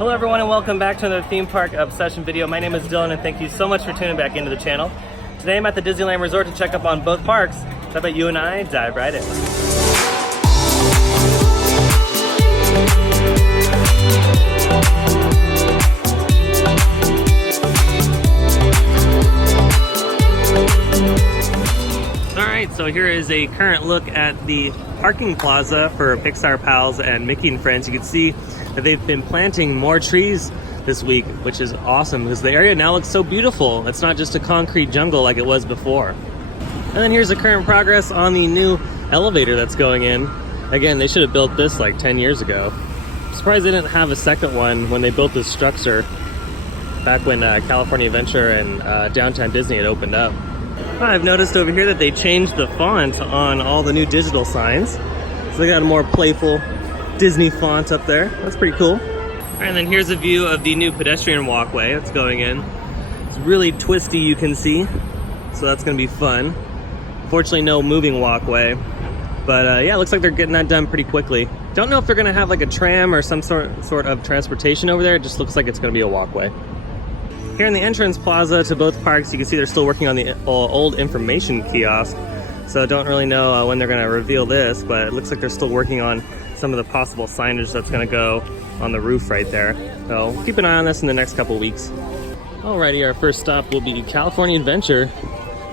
Hello everyone and welcome back to another theme park obsession video. My name is Dylan and thank you so much for tuning back into the channel. Today I'm at the Disneyland Resort to check up on both parks. So how about you and I dive right in. Alright, so here is a current look at the parking plaza for Pixar Pals and Mickey and Friends. You can see that they've been planting more trees this week, which is awesome because the area now looks so beautiful. It's not just a concrete jungle like it was before. And then here's the current progress on the new elevator that's going in. Again, they should have built this like 10 years ago. I'm surprised they didn't have a second one when they built this structure back when California Adventure and Downtown Disney had opened up. I've noticed over here that they changed the font on all the new digital signs. So they got a more playful Disney font up there. That's pretty cool. And then here's a view of the new pedestrian walkway that's going in. It's really twisty, you can see. So that's gonna be fun. Fortunately, no moving walkway. But yeah, it looks like they're getting that done pretty quickly. Don't know if they're gonna have like a tram or some sort of transportation over there. It just looks like it's gonna be a walkway. Here in the entrance plaza to both parks, you can see they're still working on the old information kiosk. So don't really know when they're gonna reveal this, but it looks like they're still working on some of the possible signage that's gonna go on the roof right there. So keep an eye on this in the next couple weeks. Alrighty, our first stop will be California Adventure.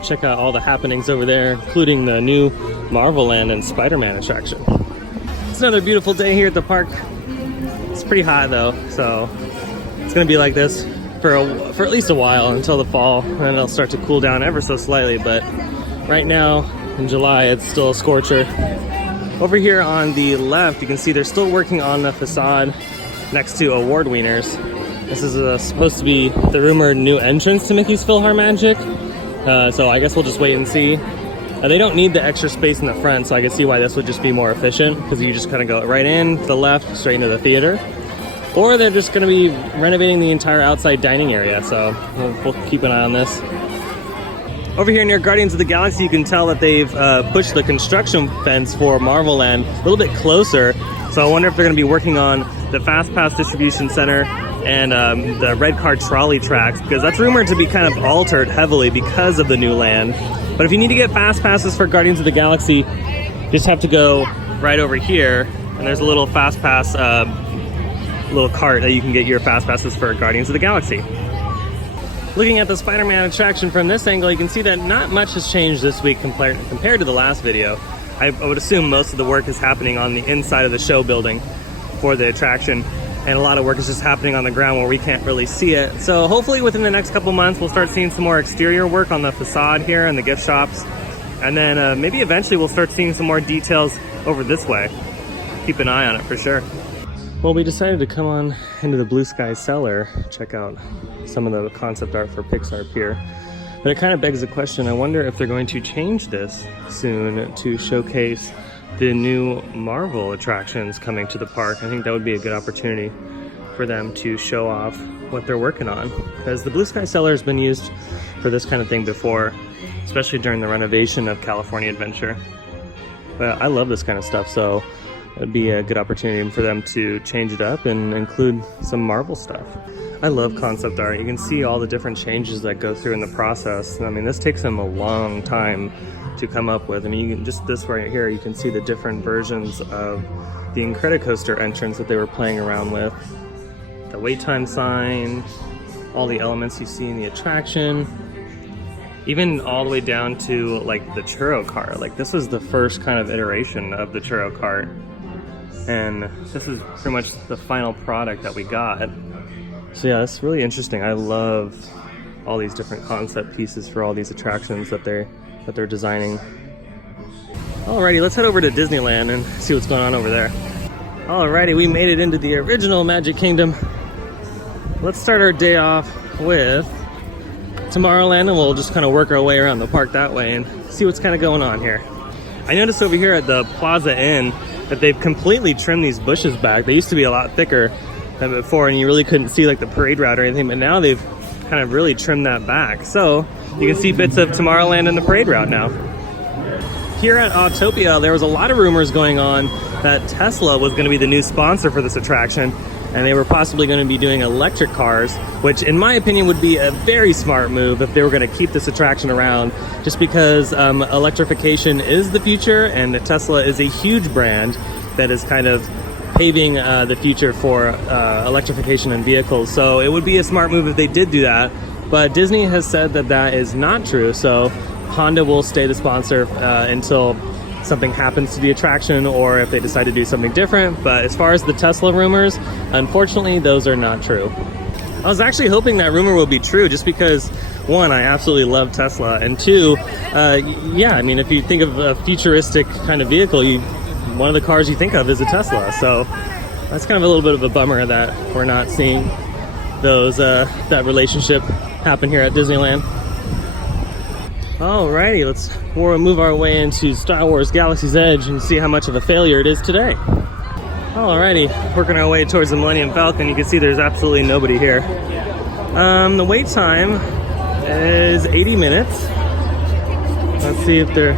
Check out all the happenings over there, including the new Tomorrowland and Spider-Man attraction. It's another beautiful day here at the park. It's pretty hot though, so it's gonna be like this for at least a while until the fall, and then it'll start to cool down ever so slightly, but right now in July it's still a scorcher. Over here on the left, you can see they're still working on the facade next to Award Wieners. This is supposed to be the rumored new entrance to Mickey's PhilharMagic, so I guess we'll just wait and see. They don't need the extra space in the front, so I can see why this would just be more efficient, because you just kind of go right in, to the left, straight into the theater. Or they're just going to be renovating the entire outside dining area, so we'll keep an eye on this. Over here near Guardians of the Galaxy, you can tell that they've pushed the construction fence for Marvel Land a little bit closer. So I wonder if they're going to be working on the Fast Pass Distribution Center and the red car trolley tracks, because that's rumored to be kind of altered heavily because of the new land. But if you need to get Fast Passes for Guardians of the Galaxy, you just have to go right over here, and there's a little Fast Pass little cart that you can get your Fast Passes for Guardians of the Galaxy. Looking at the Spider-Man attraction from this angle, you can see that not much has changed this week compared to the last video. I would assume most of the work is happening on the inside of the show building for the attraction, and a lot of work is just happening on the ground where we can't really see it. So hopefully within the next couple months we'll start seeing some more exterior work on the facade here and the gift shops, and then maybe eventually we'll start seeing some more details over this way. Keep an eye on it for sure. Well, we decided to come on into the Blue Sky Cellar, check out some of the concept art for Pixar Pier. But it kind of begs the question, I wonder if they're going to change this soon to showcase the new Marvel attractions coming to the park. I think that would be a good opportunity for them to show off what they're working on. Because the Blue Sky Cellar has been used for this kind of thing before, especially during the renovation of California Adventure. But I love this kind of stuff, so it'd be a good opportunity for them to change it up and include some Marvel stuff. I love concept art. You can see all the different changes that go through in the process. I mean, this takes them a long time to come up with. I mean, you can just this right here, you can see the different versions of the Incredicoaster entrance that they were playing around with. The wait time sign, all the elements you see in the attraction, even all the way down to like the churro cart. Like this was the first kind of iteration of the churro cart, and this is pretty much the final product that we got. So yeah, it's really interesting. I love all these different concept pieces for all these attractions that they're designing. Alrighty, let's head over to Disneyland and see what's going on over there. Alrighty, we made it into the original Magic Kingdom. Let's start our day off with Tomorrowland, and we'll just kind of work our way around the park that way and see what's kind of going on here. I noticed over here at the Plaza Inn that they've completely trimmed these bushes back. They used to be a lot thicker than before, and you really couldn't see like the parade route or anything, but now they've kind of really trimmed that back. So you can see bits of Tomorrowland and the parade route now. Here at Autopia, there was a lot of rumors going on that Tesla was going to be the new sponsor for this attraction. and they were possibly going to be doing electric cars, which in my opinion would be a very smart move if they were going to keep this attraction around, just because electrification is the future, and Tesla is a huge brand that is kind of paving the future for electrification in vehicles. So it would be a smart move if they did do that, but Disney has said that that is not true, so Honda will stay the sponsor until something happens to the attraction, or if they decide to do something different. But as far as the Tesla rumors, unfortunately, those are not true. I was actually hoping that rumor would be true, just because, one, I absolutely love Tesla, and two, yeah, I mean, if you think of a futuristic kind of vehicle, one of the cars you think of is a Tesla. So that's kind of a little bit of a bummer that we're not seeing those that relationship happen here at Disneyland. Alrighty, we'll move our way into Star Wars Galaxy's Edge and see how much of a failure it is today. Alrighty, working our way towards the Millennium Falcon. You can see there's absolutely nobody here. The wait time is 80 minutes. Let's see if they're...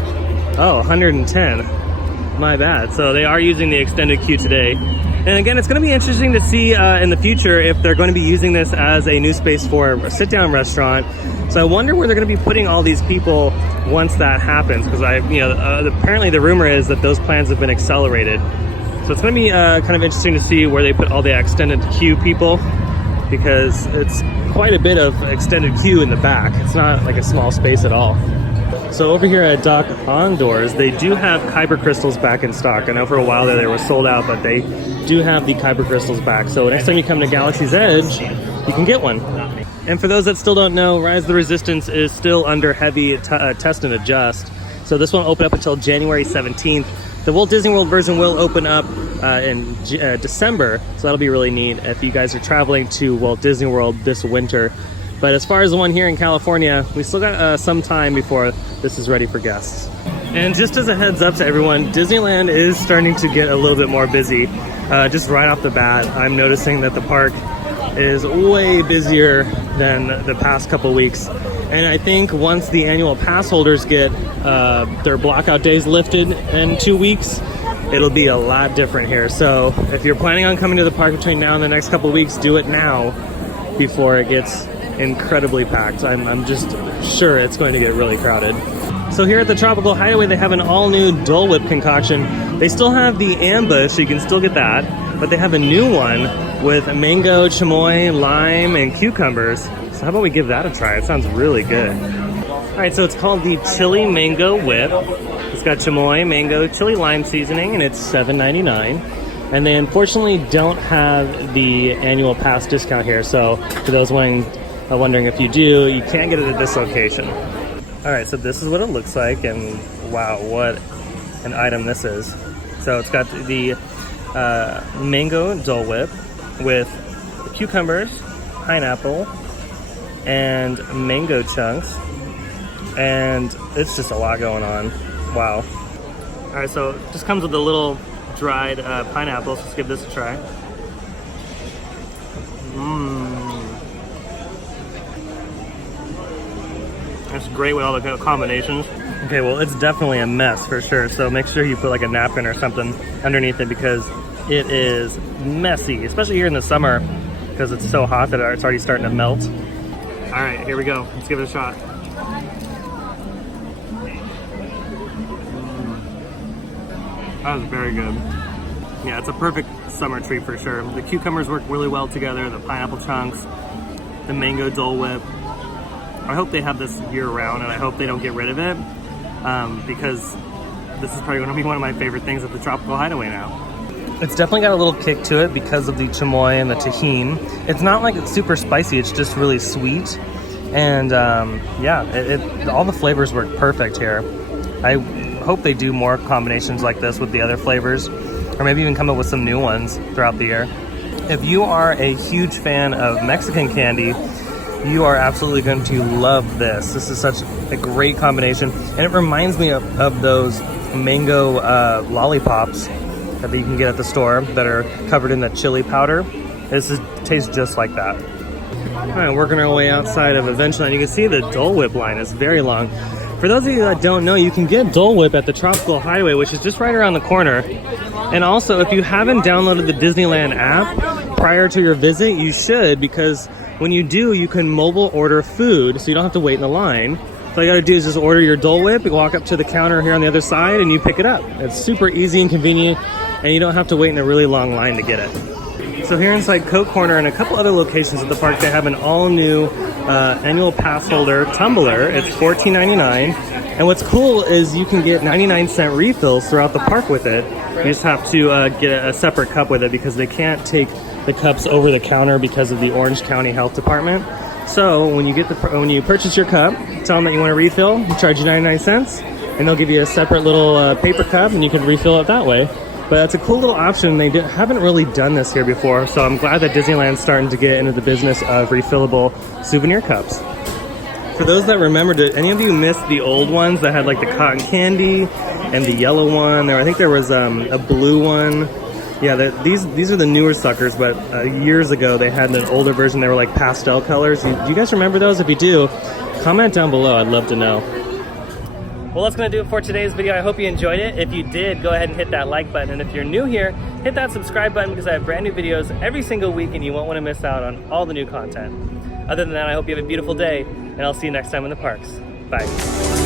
Oh, 110. My bad. So they are using the extended queue today. And again, it's going to be interesting to see in the future if they're going to be using this as a new space for a sit-down restaurant. So I wonder where they're going to be putting all these people once that happens, because apparently the rumor is that those plans have been accelerated. So it's going to be kind of interesting to see where they put all the extended queue people, because it's quite a bit of extended queue in the back. It's not like a small space at all. So over here at Dock On Doors, they do have Kyber crystals back in stock. I know for a while there they were sold out, but they do have the Kyber crystals back. So next time you come to Galaxy's Edge, you can get one. And for those that still don't know, Rise of the Resistance is still under heavy test and adjust. So this won't open up until January 17th. The Walt Disney World version will open up in December, so that'll be really neat if you guys are traveling to Walt Disney World this winter. But as far as the one here in California, we still got some time before this is ready for guests. And just as a heads up to everyone, Disneyland is starting to get a little bit more busy. Just right off the bat, I'm noticing that the park is way busier than the past couple weeks. And I think once the annual pass holders get their blockout days lifted in 2 weeks, it'll be a lot different here. So if you're planning on coming to the park between now and the next couple weeks, do it now before it gets incredibly packed. I'm just sure it's going to get really crowded. So here at the Tropical Hideaway, they have an all-new Dole Whip concoction. They still have the ambush, so you can still get that, but they have a new one with mango, chamoy, lime, and cucumbers. So how about we give that a try? It sounds really good. All right, so it's called the Chili Mango Whip. It's got chamoy, mango, chili lime seasoning, and it's $7.99. And they unfortunately don't have the annual pass discount here, so for those wondering if you do, you can't get it at this location. All right, so this is what it looks like, and wow, what an item this is. So it's got the mango Dole Whip with cucumbers, pineapple, and mango chunks, and it's just a lot going on. Wow. All right, so it just comes with a little dried pineapple, so let's give this a try. It's great with all the combinations. Okay, well, it's definitely a mess for sure, so make sure you put like a napkin or something underneath it, because it is messy, especially here in the summer, because it's so hot that it's already starting to melt. All right, here we go. Let's give it a shot. That was very good. Yeah, it's a perfect summer treat for sure. The cucumbers work really well together, the pineapple chunks, the mango Dole Whip. I hope they have this year-round, and I hope they don't get rid of it, because this is probably going to be one of my favorite things at the Tropical Hideaway now. It's definitely got a little kick to it because of the chamoy and the tahini. It's not like it's super spicy, it's just really sweet. And yeah, all the flavors work perfect here. I hope they do more combinations like this with the other flavors, or maybe even come up with some new ones throughout the year. If you are a huge fan of Mexican candy, you are absolutely going to love this. This is such a great combination, and it reminds me of those mango lollipops that you can get at the store that are covered in the chili powder. This tastes just like that. All right, working our way outside of Adventureland, you can see the Dole Whip line is very long. For those of you that don't know, you can get Dole Whip at the Tropical Hideaway, which is just right around the corner. And also, if you haven't downloaded the Disneyland app, prior to your visit, you should, because when you do, you can mobile order food, so you don't have to wait in the line. So all you gotta do is just order your Dole Whip, you walk up to the counter here on the other side, and you pick it up. It's super easy and convenient, and you don't have to wait in a really long line to get it. So here inside Coke Corner and a couple other locations at the park, they have an all-new annual pass holder tumbler. It's $14.99. And what's cool is you can get 99-cent refills throughout the park with it. You just have to get a separate cup with it because they can't take the cups over the counter because of the Orange County Health Department. So when you purchase your cup, tell them that you want a refill, they charge you 99 cents, and they'll give you a separate little paper cup, and you can refill it that way. But that's a cool little option. They haven't really done this here before, so I'm glad that Disneyland's starting to get into the business of refillable souvenir cups. For those that remember, did any of you miss the old ones that had like the cotton candy and the yellow one? I think there was a blue one. Yeah, these are the newer suckers, but years ago they had an older version. They were like pastel colors. Do you guys remember those? If you do, comment down below. I'd love to know. Well, that's going to do it for today's video. I hope you enjoyed it. If you did, go ahead and hit that like button. And if you're new here, hit that subscribe button because I have brand new videos every single week and you won't want to miss out on all the new content. Other than that, I hope you have a beautiful day and I'll see you next time in the parks. Bye.